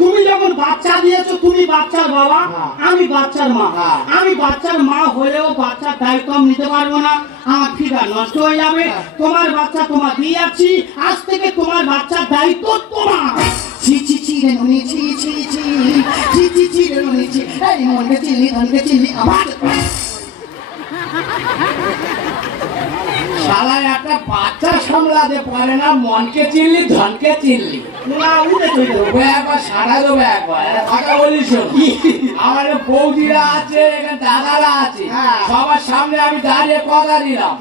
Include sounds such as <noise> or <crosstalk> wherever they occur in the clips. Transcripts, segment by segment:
তুমি যখন বাচ্চা দিয়েছ তুমি বাচ্চার বাবা হ্যাঁ। আমি বাচ্চার মা। হ্যাঁ। আমি বাচ্চার মা হলেও বাচ্চার দায়িত্ব আমি নিতে পারব না। আমার ফিরা নষ্ট হয়ে যাবে। হ্যাঁ। তোমার বাচ্চা তোমার দিয়ে যাচ্ছি। আজ থেকে তোমার বাচ্চার দায়িত্ব তোমার। ছি ছি ছি রে নুনি ছি ছি ছি। ছি ছি ছি রে নুনি ছি। এই মনকে চিল্লি ধনকে চিল্লি আবার। শালা একটা বাচ্চা সামলাতে পারে না মনকে চিনলি ধনকে চিনলি না উঠে চলে যাব। একবার সারা দেবো একবার। কথা বলিস আমার বৌদিরা আছে এখানে দাদারা আছে হ্যাঁ। সবার সামনে আমি দাঁড়িয়ে কথা দিলাম।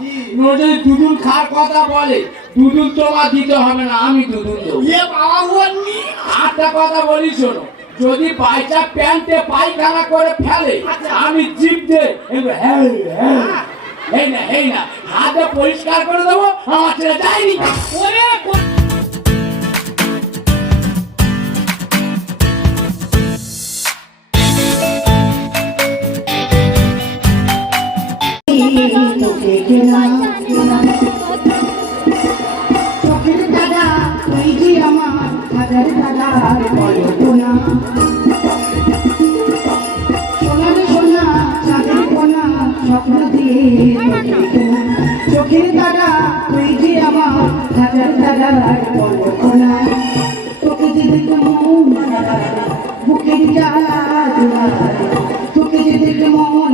যদি দুদুল খার কথা বলে দুদুল তোমার দিতে হবে না আমি দুদুল দেবো। বাবা ওনি আটটা কথা বলি শোনো যদি বাইচা প্যান্টে পায়খানা করে ফেলে আচ্ছা। আমি জিপ দে হ্যাঁ। হ্যাঁ। এই না এই না হাতে পরিষ্কার করে দেবো আমার ছেলে যায়নি। ওরে চোখের দাদা তুই যে আমার হাজার দাদার কল্পনা। তোকে যে মন বুকের জ্বালা তোকে যে দেখে মন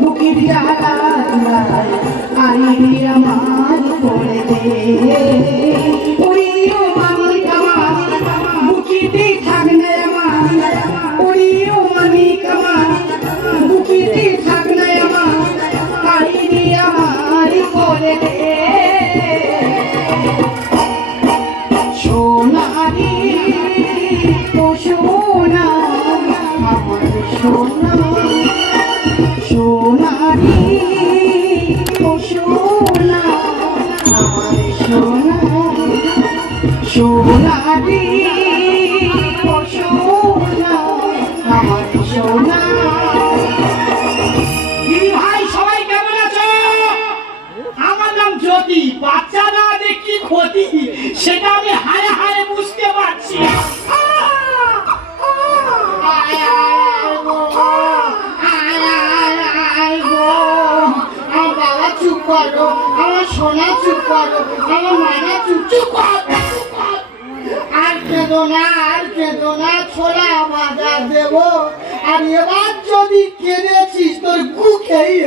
বুকের জ্বালা জোড়ায় আমার করে দে। আর কেঁদো আর কেঁদো ছোলা দেব। আর এবার যদি কেঁদেছিস, তোর গু খেয়ে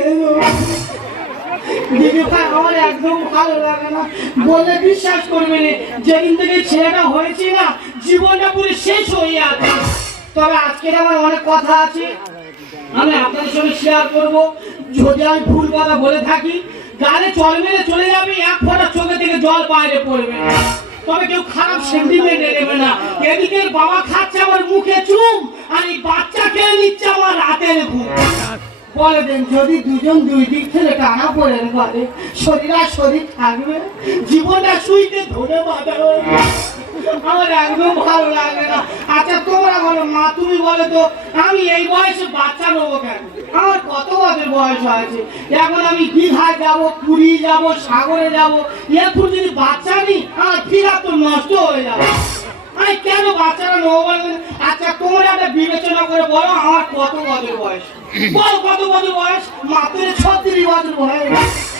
আমার একদম ভালো লাগে না। বলে বিশ্বাস করবে না, যেদিন থেকে ছেলেটা হয়েছে না, জীবনটা পুরো শেষ হয়ে আছে তবে আজকের আমার অনেক কথা আছে। আমি আপনাদের সঙ্গে শেয়ার করব। যদি আমি ভুল কথা বলে থাকি গালে জল মেরে চলে যাবে, এক ফোঁটা চোখে থেকে জল বাইরে পড়বে। তবে কেউ খারাপ সেন্টিমেন্ট নেবে না। এদিকে বাবা খাচ্ছে আমার মুখে চুম, আর এই বাচ্চা খেয়ে নিচ্ছে আমার রাতের ঘুম। বলে দেন, যদি দুজন দুই দিক থেকে টানা পড়ে ঘরে শরীর আর শরীর থাকবে, জীবনটা শুইতে ধরে বাঁধাবে আমার একদম ভালো লাগে না। আচ্ছা তোমরা বলো, মা, তুমি বলো তো, আমি এই বয়সে বাচ্চা নেব কেন? আমার কত বছর বয়স হয়েছে? এখন আমি দীঘায় যাব, পুরী যাব, সাগরে যাব এখন যদি বাচ্চা নিই, আমার ফিরা তো নষ্ট হয়ে যাবে। আমি কেন বাচ্চারা নেব বলেন আচ্ছা তোমরা একটা বিবেচনা করে বলো, আমার কত বছর বয়স? বল, কত বছর বয়স? মাত্র ছত্রিশ বছর বয়স।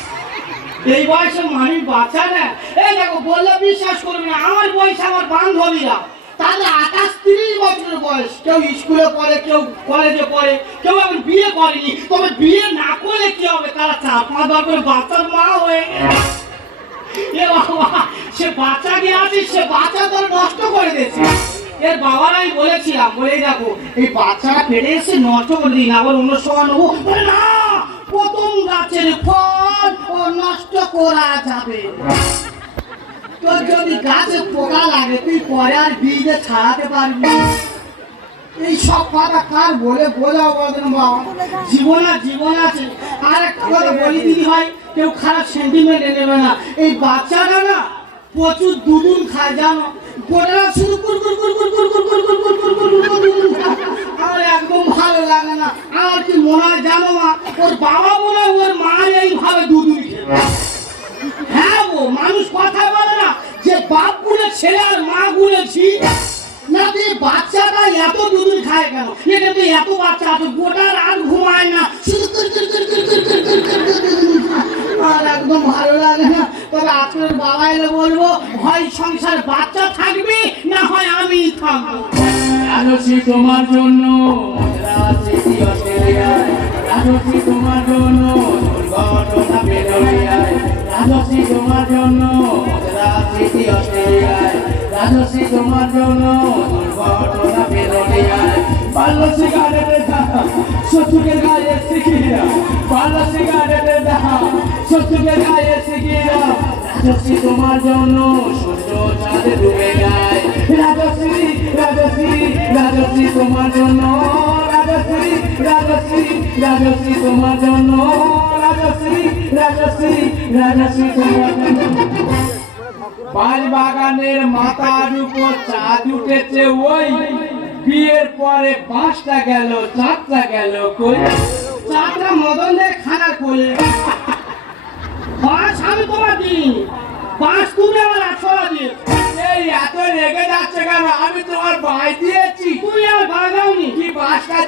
এই বয়সে মানুষ বাচ্চা না? এই দেখো, বললে বিশ্বাস করবে না। আমার বয়স আমার বান্ধবীরা। তাহলে আঠাশ তিরিশ বছরের বয়স। কেউ স্কুলে পড়ে, কেউ কলেজে পড়ে, কেউ এখন বিয়ে করেনি। তবে বিয়ে না করলে কি হবে? তারা চার পাঁচ বছর বাচ্চার মা হয়ে এ বাবা, সে বাচ্চা নিয়ে আসিস সে বাচ্চা তোর নষ্ট করে দিয়েছে। এর বাবার আমি বলেছিলাম, বলে দেখো, এই বাচ্চাটা পেটে এসে নষ্ট করে দিই না, আবার অন্য সময় নেব। না, প্রথম গাছের ফল নষ্ট করা যাবে। তোর যদি গাছে পোকা লাগে, তুই পরে আর বীজে ছাড়াতে পারবি। এই সব কথা কার বলে বোঝাও বলতেন বাবা? জীবন আর জীবন আছে। আর একটা কথা বলি দিদি ভাই, কেউ খারাপ সেন্টিমেন্ট নেবে না। এই বাচ্চাটা না প্রচুর দুদুন খায়, জানো? ওরা শুধু কুরকুর কুরকুর কুরকুর কুরকুর কুরকুর কুরকুর আমার একদম ভালো লাগে না আমার কি মনে হয় জানো মা ওর বাবা মনে ওর মা এইভাবে দুধুরি হ্যাঁ ও মানুষ কথা বলে না যে বাপ গুলে ছেলে আর মা গুলে না যে বাচ্চাটা এত দুধুর খায় কেন এত বাচ্চা আছে গোটার আর ঘুমায় না শুধু একদম ভালো লাগে না তবে আপনার বাবা এলে বলব, হয় সংসার বাচ্চা থাকবে না হয় আমি থাকব? রাজস্বী তোমার জন্য রাজস্বী তোমার জন্য বেদরিয়ায় রাজস্বী তোমার জন্য রাজনীতি অস্ট্রেলিয়ায় রাজস্বী তোমার জন্য দুর্ঘটনা বেদরিয়ায় বাল্য সিগারেটের দাম শত্রুকের গায়ে শিখিরা বাল্য সিগারেটের দাম শত্রুকের গায়ে শিখিরা রাজস্বী তোমার জন্য সূর্য রাজশ্রী রাজশ্রী রাজশ্রী তোমার জন্য, রাজশ্রী রাজশ্রী রাজশ্রী তোমার জন্য, রাজশ্রী রাজশ্রী রাজশ্রী বাগানের মাথার উপর চাঁদ উঠেছে ওই বিয়ের পরে পাঁচটা গেল চারটা গেল কই? চারটা মদন দেয় খানা করলে পাঁচ আমি তোমার দিই। পাঁচ তুমি আমার আটশোলা দিয়ে এই এত রেগে যাচ্ছে কেন? আমি তোমার ভাই দিয়েছি। তুমি আর বাগাওনি কি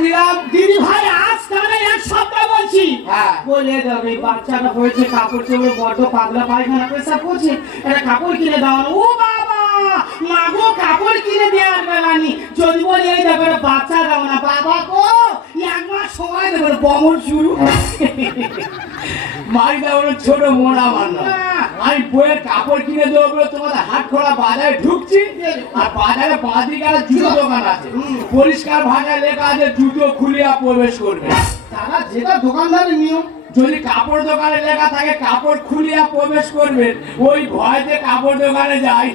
দিলাম? দিদি ভাই আজ কানে এক সপ্তাহ বলছি। হ্যাঁ। বলে যাবে বাচ্চাটা হয়েছে কাপড় চোপড় বড্ড পাতলা পায়খানা পেশা করছে। একটা কাপড় কিনে দাও। ও বাবা মাগো কাপড় কিনে যদি বলি, এই বাচ্চা দাও না, বাবা গো সময় বমন শুরু হলো ছোট মোড়া আমি বইয়ের কাপড় কিনে দেবো বলে তোমাদের খোলা বাজারে ঢুকছি, আর বাজারে বাঁদিকে একটা জুতো দোকান আছে। পরিষ্কার ভাষায় লেখা আছে, জুতো খুলিয়া প্রবেশ করবে। তারা যেটা দোকানদারের নিয়ম যদি কাপড় দোকানে লেখা থাকে কাপড় খুলিয়া প্রবেশ করবেন ওই ভয়তে কাপড় দোকানে যাই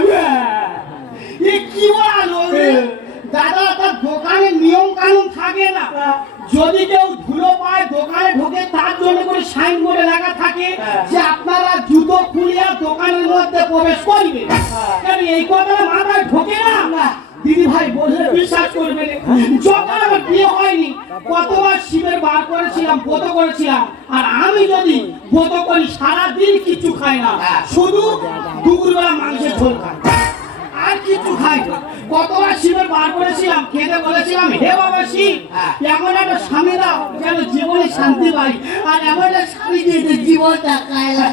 হয়ে কি বলো দাদা তার দোকানে নিয়ম কানুন থাকে না। যদি কেউ ধুলো পায় দোকানে ঢোকে তার জন্য করে সাইন বোর্ডে লেখা থাকে যে আপনারা জুতো খুলিয়া দোকানের মধ্যে প্রবেশ করবে। এই কথা মাথায় ঢোকে দিদি ভাই বললে বিশ্বাস করবে যখন আমার বিয়ে হয়নি, কতবার শিবের বার করেছিলাম, ব্রত করেছিলাম, আর আমি যদি ব্রত করি, সারাদিন কিছু খাই না। শুধু দুপুরবেলা মাংসের ঝোল খাই। আর কিছু খাই কতবার শিবের বার করেছিলাম, খেতে বলেছিলাম, হে বাবা শিব, এমন একটা স্বামী দাও যেন জীবনে শান্তি পাই আর এমন একটা স্বামী দিয়েছে জীবনটা কায়লা।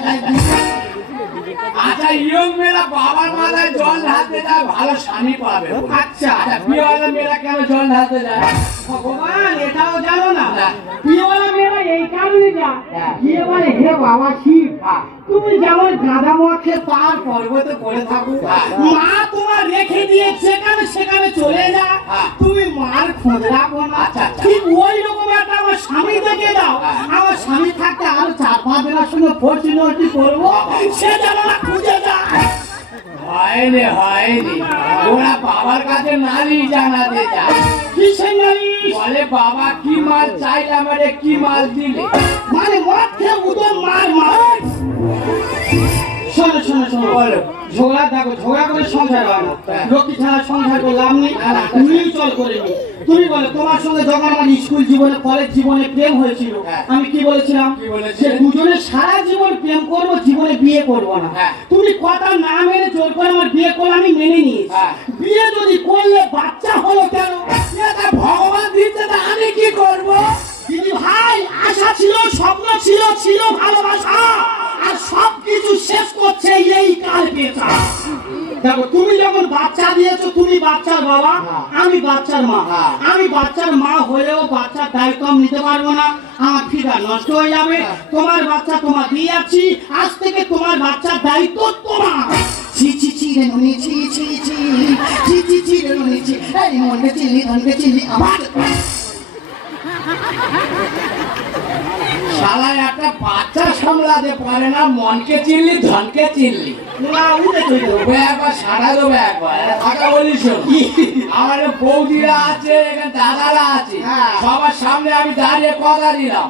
ইয়ং মেয়েরা বাবার মাথায় জল ঢালতে যায় ভালো স্বামী পাবে আচ্ছা আচ্ছা বিয়েওয়ালা মেয়েরা কেন জল ঢালতে যায় ভগবান এটাও জানো না না। বিয়েওয়ালা মেয়েরা এই কারণে যা হ্যাঁ। হে বাবা শিব হ্যাঁ। তুমি যেমন গাঁদা মঠে তার পর্বতে পড়ে থাকো হ্যাঁ। মা তোমার রেখে দিয়ে সেখানে সেখানে চলে যা। তুমি মার খোঁজ রাখো না আচ্ছা। ঠিক ওই রকম একটা আমার স্বামী দেখে দাও। আমার স্বামী থাকতে আরও চার পাঁচ জনের সঙ্গে নটি করব সে যেন না যায় হয়নি হয়নি ওরা বাবার কাছে নালি জানাতে চায় কিসের? বলে বাবা কি মাল চাইলে আমারে কি মাল দিলে মানে মদ খেয়ে উদম মার মার শোনো শোনো শোনো বলো। ঝগড়া দেখো ঝগড়া করে সংসার হয় হ্যাঁ। লক্ষ্মী ছাড়া সংসার করে লাভ নেই না, না। মিউচুয়াল করে নি তুমি বলো তোমার সঙ্গে যখন আমার স্কুল জীবনে কলেজ জীবনে প্রেম হয়েছিল? হ্যাঁ। আমি কি বলেছিলাম? যে দুজনে সারা জীবন প্রেম করব জীবনে বিয়ে করব না। হ্যাঁ। তুমি কথা না মেনে জোর করে আমার বিয়ে করলে আমি মেনে নিয়েছি। হ্যাঁ। বিয়ে যদি করলে বাচ্চা হলো কেন? ভগবান দিচ্ছে তা আমি কি করব? দিদি ভাই আশা ছিল স্বপ্ন ছিল ছিল ভালোবাসা। আর সব কিছু শেষ করছে এই কাল পেঁচা দেখো তুমি যখন বাচ্চা দিয়েছ তুমি বাচ্চার বাবা আমি বাচ্চার মা। হ্যাঁ। আমি বাচ্চার মা হলেও বাচ্চার দায়িত্ব আমি নিতে পারব না। আমার ফিরা নষ্ট হয়ে যাবে। তোমার বাচ্চা তোমার দিয়ে যাচ্ছি। আজ থেকে তোমার বাচ্চার দায়িত্ব তোমার। ছি ছি ছি রে নুনি ছি ছি ছি। ছি ছি ছি রে নুনি ছি। এই মনকে চিনি ধনকে চিনি আমার। শালা একটা বাচ্চা সামলাতে পারে না মনকে চিনলি ধনকে চিনলি। না উঠে চলে যাব। একবার সারা দেবো একবার। কথা বলিস শোন। <laughs> আমার বৌদিরা আছে এখানে দাদারা আছে। হ্যাঁ। সবার সামনে আমি দাঁড়িয়ে কথা দিলাম।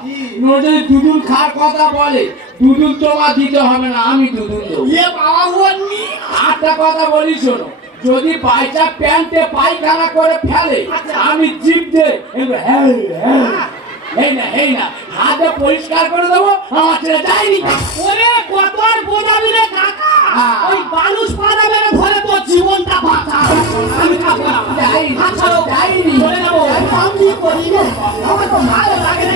যদি দুদুল খার কথা বলে দুদুল তোমার দিতে হবে না আমি দুদুল দেবো। এ আটটা কথা বলি শোনো। যদি বাইচা প্যান্টে পায়খানা করে ফেলে আচ্ছা। আমি জিপ দে হ্যাঁ। হ্যাঁ। এই না এই না হাতে পরিষ্কার করে দেবো আমার ছেলে যায়নি। ওরে কত আর বোঝাবি রে কাকা? হ্যাঁ। ওই বালুস পাড়া মেরে ধরে তোর জীবন যাই যাইনি চলে যাব। আমি করি রে? আমার তো ভালো লাগে না।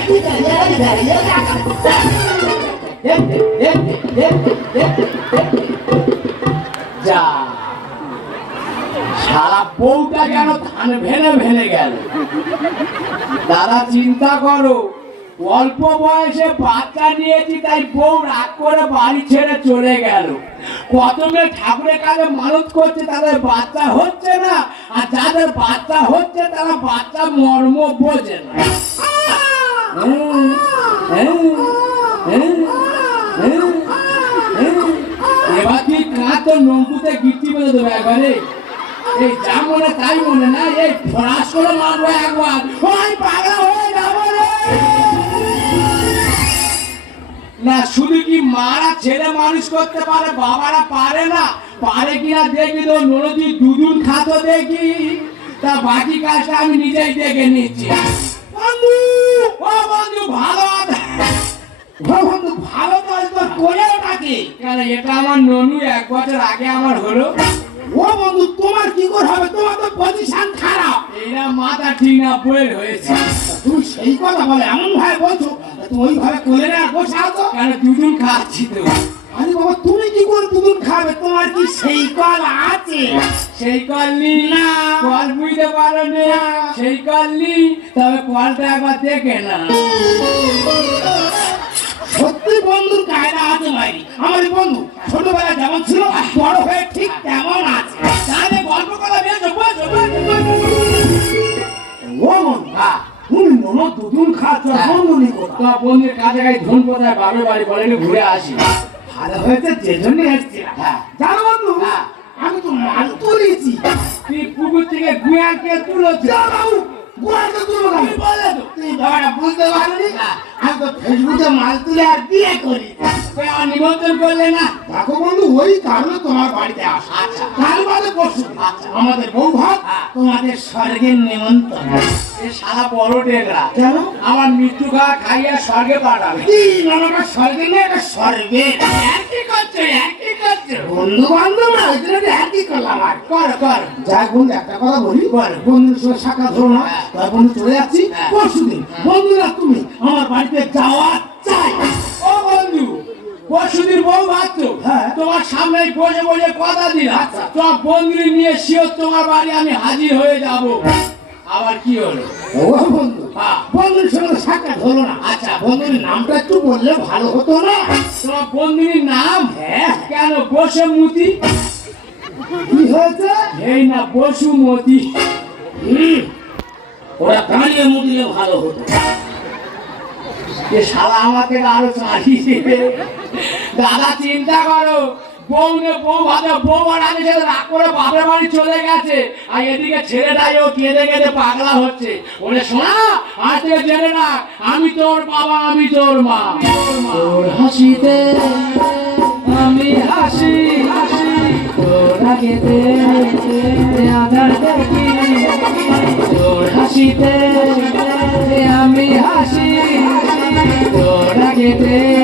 যা। সারা বউটা কেন ধান ভেনে ভেনে গেল। দাদা, চিন্তা করো। অল্প বয়সে বাচ্চা নিয়েছি, তাই বউ রাগ করে বাড়ি ছেড়ে চলে গেল। কত মেয়ে ঠাকুরের কাছে মানত করছে, তাদের বাচ্চা হচ্ছে না। আর যাদের বাচ্চা হচ্ছে, তারা বাচ্চা মর্ম বোঝে না। এবার তুই কাঁচ তো নঙ্কুতে গিট্টি বেঁধে দেবো একবারে। এই যা মনে তাই মনে না এই ফরাস করে মারবো একবার। ওই পাগলা হয়ে যাব রে। না শুধু কি মারা ছেলে মানুষ করতে পারে বাবারা পারে না? পারে কিনা দেখবি তো নদী দুদুন খাতো দেখি। তা বাকি কাজটা আমি নিজেই দেখে নিচ্ছি। বন্ধু ও বন্ধু ভালো বন্ধু ভালো তো আছে, তোর কোলে থাকে কেন এটা আমার ননু এক বছর আগে আমার হলো। ও বন্ধু তোমার কি করে হবে? তোমার তো পজিশন খারাপ। মাথা ঠিক না বইয়ের হয়েছে। তুমি সেই কথা বলে এমন ভাবে বলছো তুমি ওইভাবে করে না বসাও তো কেন খাচ্ছি তো। আরে বাবা তুমি কি করে দুদিন খাবে? তোমার কি সেই কল আছে? সেই কল নি না। কল বুঝতে পারো না। সেই কল নি তবে কলটা একবার দেখে না সত্যি বন্ধুর কায়দা আছে ভাই আমার বন্ধু ছোটবেলা যেমন ছিল বড় হয়ে ঠিক তেমন আছে। তাহলে গল্প করা বেশ বসো বসো বসো ও বন্ধু তুমি নন দুদিন খাচ্ছ হ্যাঁ। বন্ধু নি কোথা বন্ধুর কাছে ধন কোথায় বাড়ি ঘুরে আসি। ভালো হয়েছে যে জন্য এসেছিলাম। হ্যাঁ। জানো বন্ধু হ্যাঁ। আমি তো মাল তুলেছি। তুই পুকুর থেকে গুয়াকে তুলেছ? যা বাবু গোয়াকে তুলবো বলে? তো তুই ব্যাপারটা বুঝতে পারলি হ্যাঁ। আমি তো ফেসবুকে মাল তুলে আর বিয়ে করি। আমার নিমন্ত্রণ করলে না? দেখো বন্ধু ওই কারণে তোমার বাড়িতে আসা। আচ্ছা। কাল বাদে পরশু আচ্ছা। আমাদের বউ ভাত হ্যাঁ। তোমাদের স্বর্গের নিমন্ত্রণ। সারা বড় টেকরা। কেন? আমার মৃত্যু খাওয়া খাইয়া স্বর্গে পাঠাবে। তিন স্বর্গে নেই এটা স্বর্গে। একই করছ একই করছ। বন্ধু বান্ধব না ওই জন্য একই করলাম আর। কর কর। যাক বন্ধু একটা কথা বলি। বল। বন্ধুর সঙ্গে সাক্ষাৎ হলো না। হ্যাঁ। বন্ধু চলে যাচ্ছি হ্যাঁ। পরশু দিন বন্ধুরা তুমি আমার বাড়িতে যাওয়া চাই। ও বন্ধু পরশুদিন বউ ভাবতো হ্যাঁ। তোমার সামনে বসে বসে কথা দিলাম। আচ্ছা। তোমার বন্ধু নিয়ে শিওর তোমার বাড়ি আমি হাজির হয়ে যাব। আবার কি হলো? ও বন্ধু হ্যাঁ। বন্ধুর সঙ্গে সাক্ষাৎ হলো না। আচ্ছা। বন্ধুর নামটা একটু বললে ভালো হতো না। তোমার বন্ধুর নাম? হ্যাঁ। কেন বসুমতি? কি হয়েছে? এই না বসুমতি। হুম, ওরা দাঁড়িয়ে মুদিলে ভালো হতো। আমাকে আরও দেবে? দাদা, চিন্তা করো। আমি চলে গেছে কেঁদে পাগলা হচ্ছে। শোনা জেনে না আমি তোর বাবা, আমি তোর মা। তোর হাসিতে, আমি হাসি হাসি। তোর তোর হাসিতে আমি হাসি তোরা আগেতে